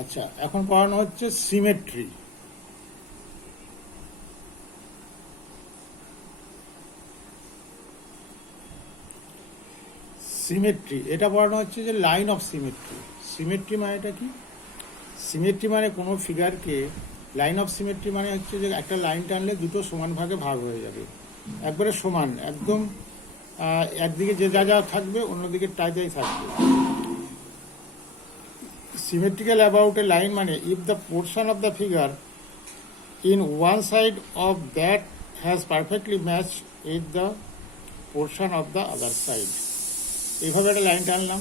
আচ্ছা, এখন পড়ানো হচ্ছে সিমেট্রি। সিমেট্রি এটা পড়ানো হচ্ছে যে লাইন অফ সিমেট্রি। সিমেট্রি মানেটা কি? সিমেট্রি মানে কোনো ফিগারকে, লাইন অফ সিমেট্রি মানে হচ্ছে যে একটা লাইন টানলে দুটো সমান ভাগে ভাগ হয়ে যাবে, একবারে সমান, একদম একদিকে যে যা যা থাকবে অন্যদিকে তাই তাই থাকবে। Symmetrical about a line মানে if the portion of the figure in one side of that has perfectly matched with the portion of the other side. এইভাবে একটা লাইন টানলাম,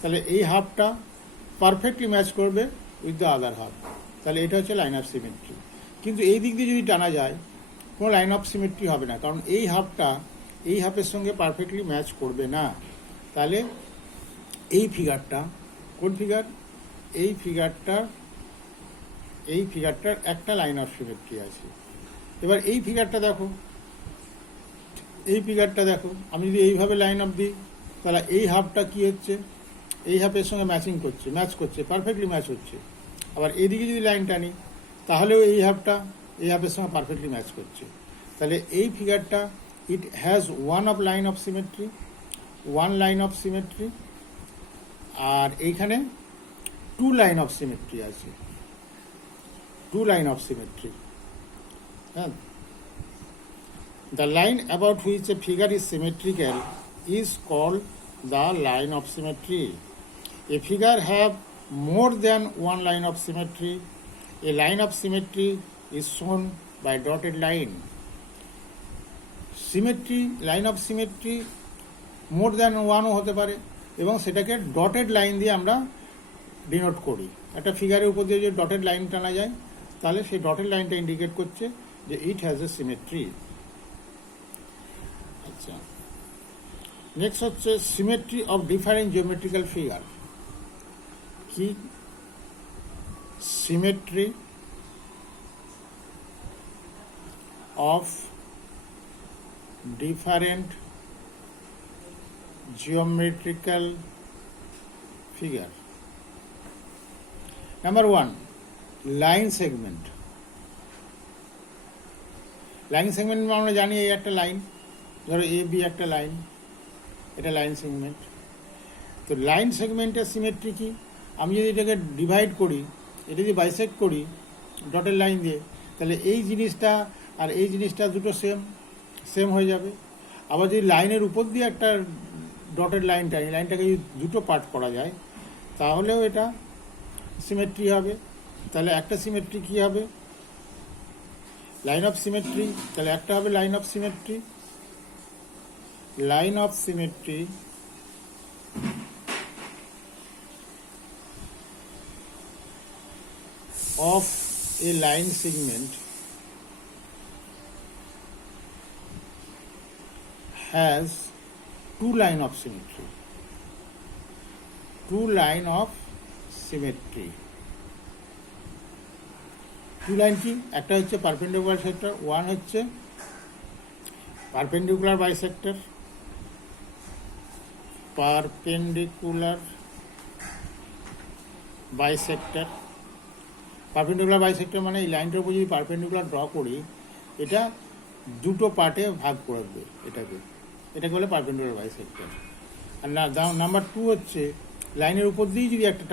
তাহলে এই হাফটা পারফেক্টলি ম্যাচ করবে উইথ দ্য আদার হাফ, তাহলে এটা হচ্ছে লাইন অফ সিমেট্রি। কিন্তু এই দিক দিয়ে যদি টানা যায় কোনো লাইন অফ সিমেট্রি হবে না, কারণ এই হাফটা এই হাফের সঙ্গে পারফেক্টলি ম্যাচ করবে না। তাহলে এই ফিগারটা, কোন ফিগার? এই ফিগারটার একটা লাইন অফ সিমেট্রি আছে। এবার এই ফিগারটা দেখো, আমি যদি এইভাবে লাইন অফ দিই, তাহলে এই হাফটা কি হচ্ছে? এই হাফের সঙ্গে ম্যাচ করছে, পারফেক্টলি ম্যাচ হচ্ছে। আবার এইদিকে যদি লাইন টানি, তাহলেও এই হাফটা এই হাফের সঙ্গে পারফেক্টলি ম্যাচ করছে। তাহলে এই ফিগারটা it has one line of symmetry, আর এইখানে টু লাইন অফ সিমেট্রি আছে, হ্যাঁ। The line about which a figure is symmetrical is called the line of symmetry. A figure have more than one line of symmetry. A line of symmetry is shown by dotted line. Line of symmetry more than ওয়ানও হতে পারে, এবং সেটাকে dotted line দিয়ে আমরা denote করি। একটা ফিগারের উপর দিয়ে যদি ডটেড লাইন টানা যায়, তাহলে সেই ডটেড লাইনটা ইন্ডিকেট করছে যে ইট হ্যাজ এ সিমেট্রি। আচ্ছা, নেক্সট হচ্ছে symmetry of different geometrical figure. কি? Symmetry of different geometrical figure. Number 1, line segment. আমরা জানি এই একটা লাইন, ধরো এ বি একটা লাইন, এটা লাইন সেগমেন্ট। তো লাইন সেগমেন্টের সিমেট্রি কি? আমি যদি এটাকে ডিভাইড করি, এটা যদি বাইসেক্ট করি ডটের লাইন দিয়ে, তাহলে এই জিনিসটা আর এই জিনিসটা দুটো সেম হয়ে যাবে। আবার যদি লাইনের উপর দিয়ে একটা ডটেড লাইনটাকে যদি দুটো পার্ট করা যায়, তাহলেও এটা সিমেট্রি হবে। তাহলে একটা সিমেট্রি কি হবে? Line of symmetry. তাহলে একটা হবে line of symmetry of a line segment has two line of symmetry. Two line কি? একটা হচ্ছে পারপেন্ডিকুলার সেক্টর, ওয়ান হচ্ছে পারপেন্ডিকুলার বাইসেক্টর। পারপেন্ডিকুলার বাইসেক্টর মানে এই লাইনটার উপর যদি পারপেন্ডিকুলার ড্র করি, এটা দুটো পার্টে ভাগ করে দেবে, এটাকে বলে পারপেন্ডিকুলার বাইসেক্টর। আর নাম্বার 2 হচ্ছে লাইনের উপর দিয়েই যদি একটা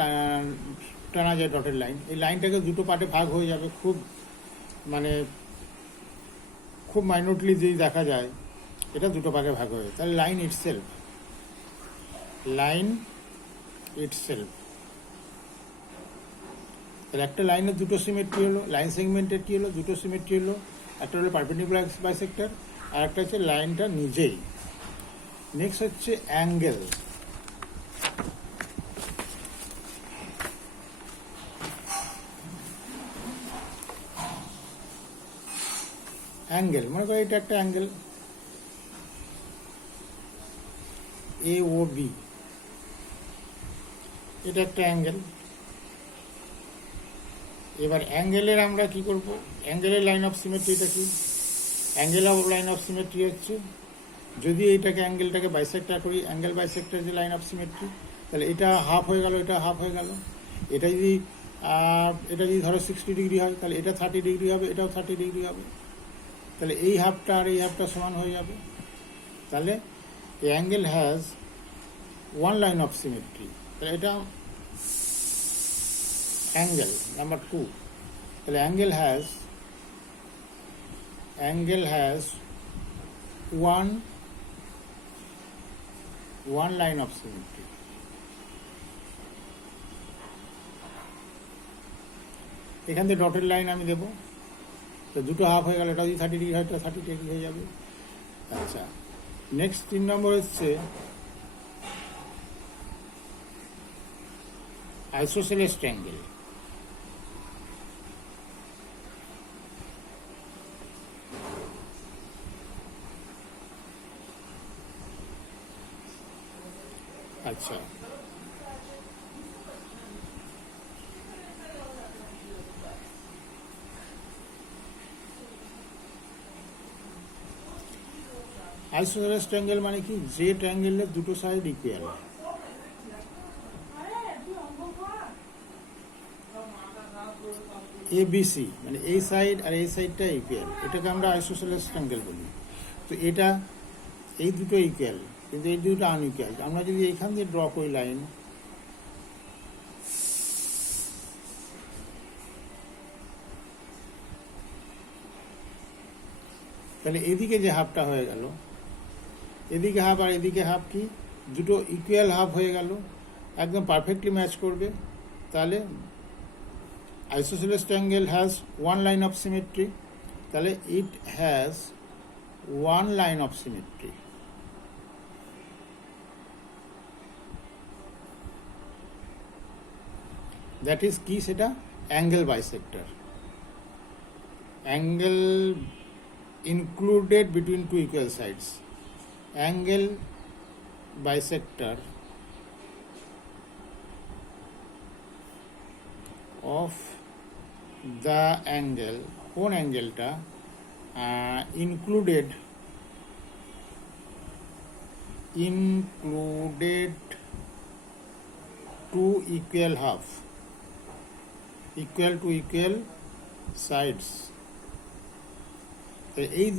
টানা যায় ডটের লাইন, এই লাইনটাকে দুটো পার্টে ভাগ হয়ে যাবে, খুব মাইনরলি যদি দেখা যায়, এটা দুটো ভাগে ভাগ হয়ে, তাহলে লাইন ইটসেলফ। তাহলে একটা লাইনের দুটো সিমেট্রি হলো, লাইন সেগমেন্টের কি হলো? দুটো সিমেট্রি হলো, একটা হলো পারপেন্ডিকুলার বাইসেক্টর, আর একটা হচ্ছে লাইনটা নিজেই। নেক্সট হচ্ছে অ্যাঙ্গেল। মনে করো এটা একটা অ্যাঙ্গেল এ ও বি, এটা একটা অ্যাঙ্গেল। এবার অ্যাঙ্গেলের আমরা কি করব? অ্যাঙ্গেলের লাইন অফ সিমেট্রিটা কি? লাইন অফ সিমেট্রি হচ্ছে যদি এইটাকে অ্যাঙ্গেলটাকে বাইসেক্টর করি, অ্যাঙ্গেল বাইসেক্টর যে লাইন অফ সিমেট্রি, তাহলে এটা হাফ হয়ে গেল, এটা হাফ হয়ে গেল। এটা যদি ধরো 60 ডিগ্রি হয়, তাহলে এটা 30 ডিগ্রি হবে, এটাও 30 ডিগ্রি হবে। তাহলে এই হাফটা আর এই হাফটা সমান হয়ে যাবে। তাহলে এই angle has one line of symmetry. তাহলে এটা অ্যাঙ্গেল নাম্বার 2। তাহলে angle has one line of symmetry. এখান থেকে ডটের লাইন আমি দেবো, তো দুটো হাফ হয়ে গেল, এটা যদি 30 ডিগ্রি হয়, এটা 30 ডিগ্রি হয়ে যাবে। আচ্ছা, নেক্সট 3 নম্বর হচ্ছে আইসোসেলেস ট্রায়াঙ্গেল। আচ্ছা, আইসোসেলেস ট্রায়াঙ্গেল মানে কি? যে ট্রায়াঙ্গেলের দুটো সাইড ইকুয়াল। ABC মানে এই সাইড আর এই সাইডটা ইকুয়াল, এটাকে আমরা আইসোসেলেস ট্রায়াঙ্গেল বলি। তো এটা এই দুটো ইকুয়াল, কিন্তু এই দুটো আনইকুয়াল। আমরা যদি এখান দিয়ে ড্র করি লাইন, তাহলে এদিকে যে হাফটা হয়ে গেল, এদিকে হাফ আর এদিকে হাফ কি দুটো ইকুয়াল হাফ হয়ে গেল, একদম পারফেক্টলি ম্যাচ করবে। তাহলে isosceles triangle has one line of symmetry. তাহলে it has one line of symmetry. That is কি? সেটা angle bisector. Angle included between two equal sides. Angle bisector of the angle, কোন অ্যাঙ্গেলটা included two equal half, equal to equal sides। এই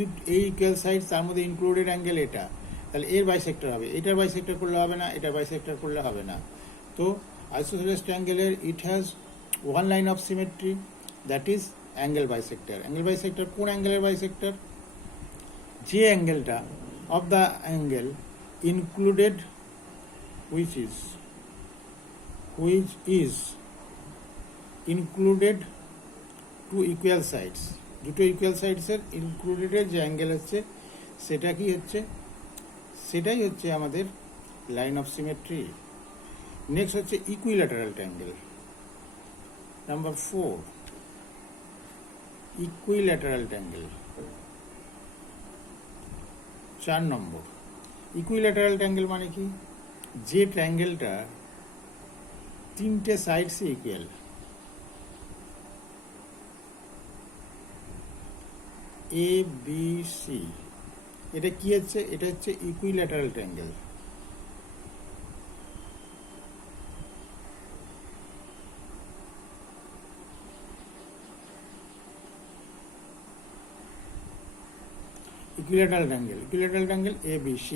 equal side, তার মধ্যে included angle এটা, তাহলে এর bisector হবে। এটার বাইসেক্টর করলে হবে না, এটার বাইসেক্টর করলে হবে না। তো আইসোসেলেস ট্রায়াঙ্গেলের it has one line of symmetry, that is angle bisector. Angle bisector কোন অ্যাঙ্গেলের বাইসেক্টর? যে অ্যাঙ্গেলটা of the angle included which is included two equal sides, দুটো ইকুয়াল সাইডসের ইনক্লুডেডের যে অ্যাঙ্গেল হচ্ছে সেটা কি হচ্ছে? সেটাই হচ্ছে আমাদের লাইন অফ সিমেট্রি। নেক্সট হচ্ছে equilateral triangle, number 4, equilateral triangle. 4 নম্বর, ইকুইল্যাটারাল ট্রায়াঙ্গেল মানে কি? যে ট্রায়াঙ্গেলটা তিনটে সাইডসে ইকুয়াল। ABC, এটা কি হচ্ছে? এটা হচ্ছে equilateral triangle. Equilateral triangle ABC।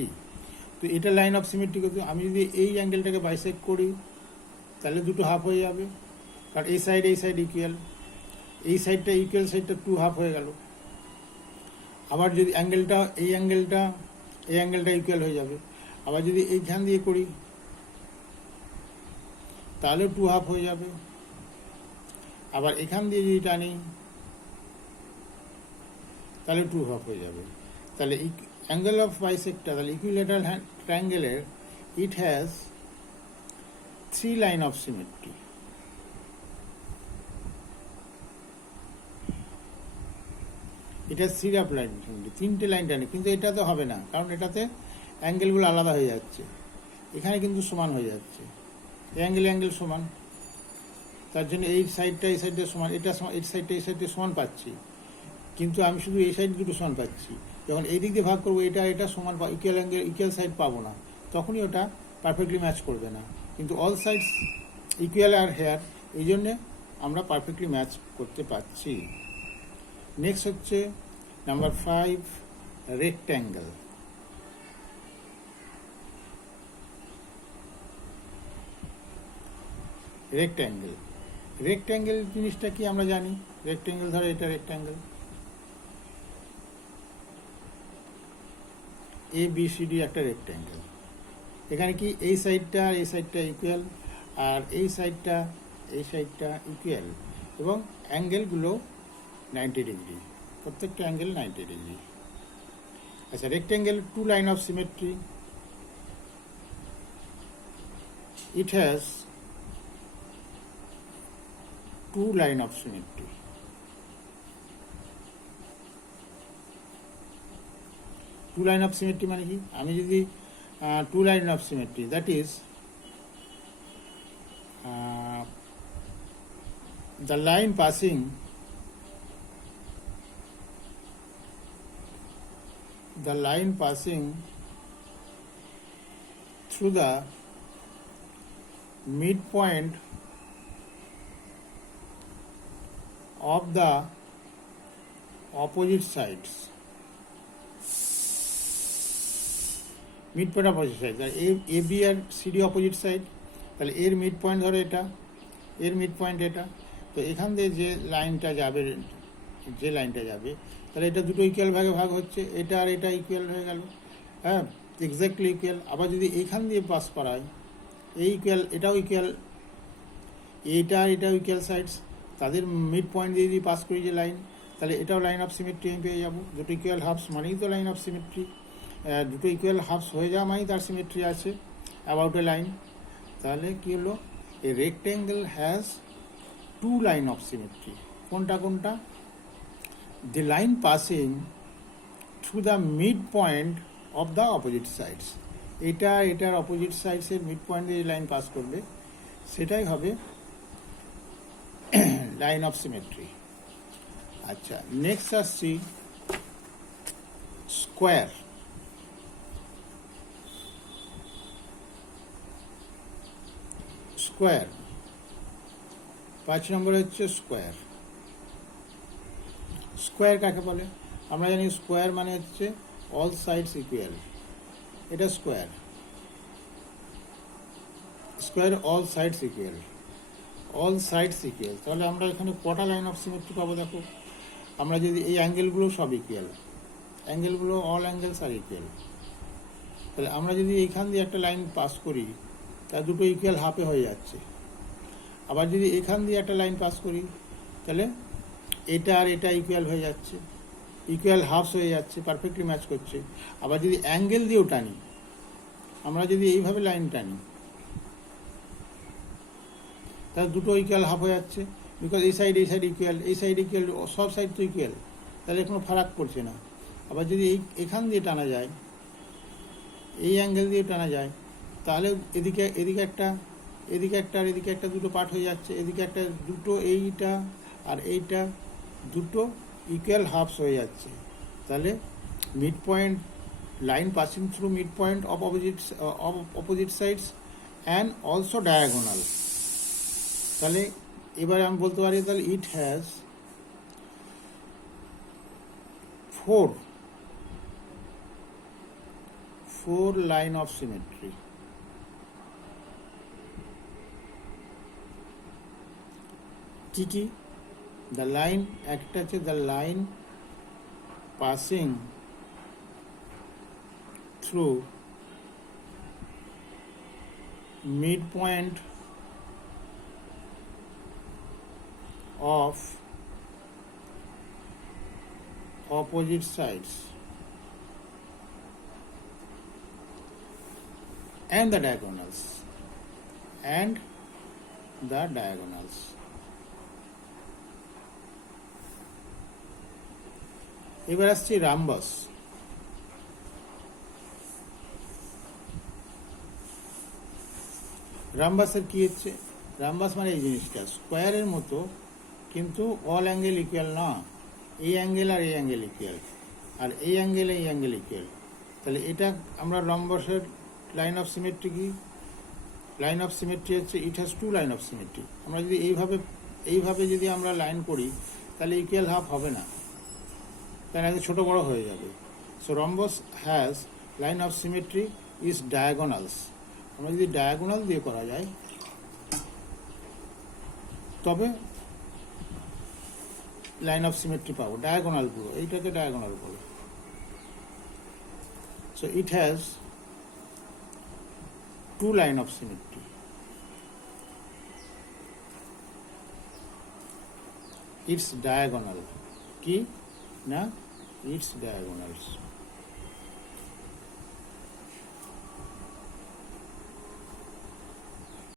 তো এটা লাইন অফ সিমেট্রি করতে, আমি যদি এই অ্যাঙ্গেলটাকে বাইসেক্ট করি তাহলে দুটো হাফ হয়ে যাবে, কারণ এই সাইড ইকুয়াল, এই সাইডটা ইকুয়াল, সাইডটা 2 হাফ হয়ে গেল। আবার যদি এই অ্যাঙ্গেলটা ইকুয়াল হয়ে যাবে। আবার যদি এইখান দিয়ে করি তাহলে 2 হাফ হয়ে যাবে। আবার এখান দিয়ে যদি টানি তাহলে 2 হাফ হয়ে যাবে। তাহলে অ্যাঙ্গেল অফ বাইসেক্টর, তাহলে ইকুইল্যাটারাল ট্রায়াঙ্গেলের it has 3 line of symmetry. এটা সিরাপ লাইন, তিনটে লাইন টানে, কিন্তু এটা তো হবে না, কারণ এটাতে অ্যাঙ্গেলগুলো আলাদা হয়ে যাচ্ছে। এখানে কিন্তু সমান হয়ে যাচ্ছে, অ্যাঙ্গেল সমান, তার জন্য এই সাইডটা সমান, এটা এই সাইডটা সমান পাচ্ছি, কিন্তু আমি শুধু এই সাইড দুটো সমান পাচ্ছি। যখন এই দিক দিয়ে ভাগ করবো এটা এটা সমান ইকুয়াল অ্যাঙ্গেল ইকুয়াল সাইড পাবো না, তখনই ওটা পারফেক্টলি ম্যাচ করবে না। কিন্তু অল সাইডস ইকুয়াল আর হেয়ার, এই জন্যে আমরা পারফেক্টলি ম্যাচ করতে পারছি। নেক্সট হচ্ছে নাম্বার 5, রেক্ট্যাঙ্গেল। রেক্ট্যাঙ্গেল রেক্ট্যাঙ্গেল জিনিসটা কি আমরা জানি। রেক্ট্যাঙ্গেল ধরো এটা রেক্ট্যাঙ্গেল, ABCD একটা রেক্ট্যাঙ্গেল। এখানে কি এই সাইডটা ইকুয়াল, আর এই সাইডটা ইকুয়াল, এবং অ্যাঙ্গেলগুলো 90 ডিগ্রি, প্রত্যেকটা অ্যাঙ্গেল 90 ডিগ্রি। আচ্ছা, rectangle 2 line of symmetry. It has 2 line of symmetry. 2 line of symmetry মানে কি? আমি যদি 2 line of symmetry, that is the line passing through the midpoint of the opposite sides. Midpoint of opposite sides, AB আর CD opposite side, তাহলে এর mid point ধরো এটা, এর মিড পয়েন্ট এটা, তো এখান দিয়ে যে লাইনটা যাবে তাহলে এটা দুটো ইকুয়াল ভাগে ভাগ হচ্ছে, এটা আর এটা ইকুয়াল হয়ে গেল, হ্যাঁ, এক্স্যাক্টলি ইকুয়াল। আবার যদি এইখান দিয়ে পাস করায়, এই ইকুয়াল, এটাও ইকুয়াল, এইটা আর এটাও ইকুয়াল সাইডস, তাদের মিড পয়েন্ট দিয়ে যদি পাস করি যে লাইন, তাহলে এটাও লাইন অফ সিমেট্রি আমি পেয়ে যাবো। দুটো ইকুয়াল হাফস মানেই তো লাইন অফ সিমেট্রি, দুটো ইকুয়াল হাফস হয়ে যাওয়া মানেই তার সিমেট্রি আছে অ্যাবাউট এ লাইন। তাহলে কি হলো? এ rectangle has 2 line of symmetry. কোনটা কোনটা? The line passing through the midpoint of the opposite sides. এটার অপোজিট সাইডসের মিড পয়েন্ট দিয়ে লাইন পাস করবে, সেটাই হবে লাইন অফ সিমেট্রি। আচ্ছা, নেক্সট আসছি স্কোয়ার। স্কোয়ার 5 নম্বরে হচ্ছে স্কোয়ার। স্কোয়ার কাকে বলে? আমরা জানি স্কোয়ার মানে হচ্ছে অল সাইডস ইকুয়াল, এটা square. Square all sides equal, তাহলে আমরা এখানে কটা লাইন অফ সিমেট্রি পাবো? দেখো, আমরা যদি এই অ্যাঙ্গেলগুলো সব ইকুয়াল, অ্যাঙ্গেলগুলো অল অ্যাঙ্গেলস আর ইকুয়াল, তাহলে আমরা যদি এইখান দিয়ে একটা লাইন পাস করি, তা দুটো ইকুয়াল হাফে হয়ে যাচ্ছে। আবার যদি এখান দিয়ে একটা লাইন পাস করি, তাহলে এটা আর এটা ইকুয়াল হয়ে যাচ্ছে, ইকুয়াল হাফস হয়ে যাচ্ছে, পারফেক্টলি ম্যাচ করছে। আবার যদি অ্যাঙ্গেল দিয়েও টানি, আমরা যদি এইভাবে লাইন টানি, তাহলে দুটো ইকুয়াল হাফ হয়ে যাচ্ছে, বিকজ এই সাইড ইকুয়াল, সব সাইড তো ইকুয়াল, তাহলে কোনো ফারাক পড়ছে না। আবার যদি এখান দিয়ে টানা যায়, এই অ্যাঙ্গেল দিয়ে টানা যায়, তাহলে এদিকে একটা আর এদিকে একটা, দুটো পার্ট হয়ে যাচ্ছে, এদিকে একটা, দুটো, এইটা আর এইটা দুটো ইকুয়াল হাফস হয়ে যাচ্ছে। তাহলে mid point, line passing through mid point of opposite sides and also diagonal. তাহলে এবারে আমি বলতে পারি, তাহলে it has 4 line of symmetry. কি কি? the line attaches the line passing through midpoint of opposite sides and the diagonals এবার আসছি রাম্বাস। রাম্বাসের কি হচ্ছে? রাম্বাস মানে এই জিনিসটা স্কোয়ারের মতো, কিন্তু অল অ্যাঙ্গেল ইকুয়াল না, এই অ্যাঙ্গেল আর এই অ্যাঙ্গেল ইকুয়াল। আর এই অ্যাঙ্গেল ইকুয়াল। তাহলে এটা আমরা রম্বসের লাইন অফ সিমেট্রি কি, লাইন অফ সিমেট্রি হচ্ছে it has to line of symmetry. আমরা যদি এইভাবে যদি আমরা লাইন করি তাহলে ইকুয়াল হাফ হবে না, তার আগে ছোট বড় হয়ে যাবে। So rhombus has line of symmetry is diagonals. আমরা যদি ডায়াগোনাল দিয়ে করা যায় তবে লাইন অফ সিমেট্রি পাবো, ডায়াগোনাল পুরো, এইটাকে ডায়াগোনাল বলে। So it has to line of symmetry. It's diagonal কি না, ইটস ডায়াগোনালস।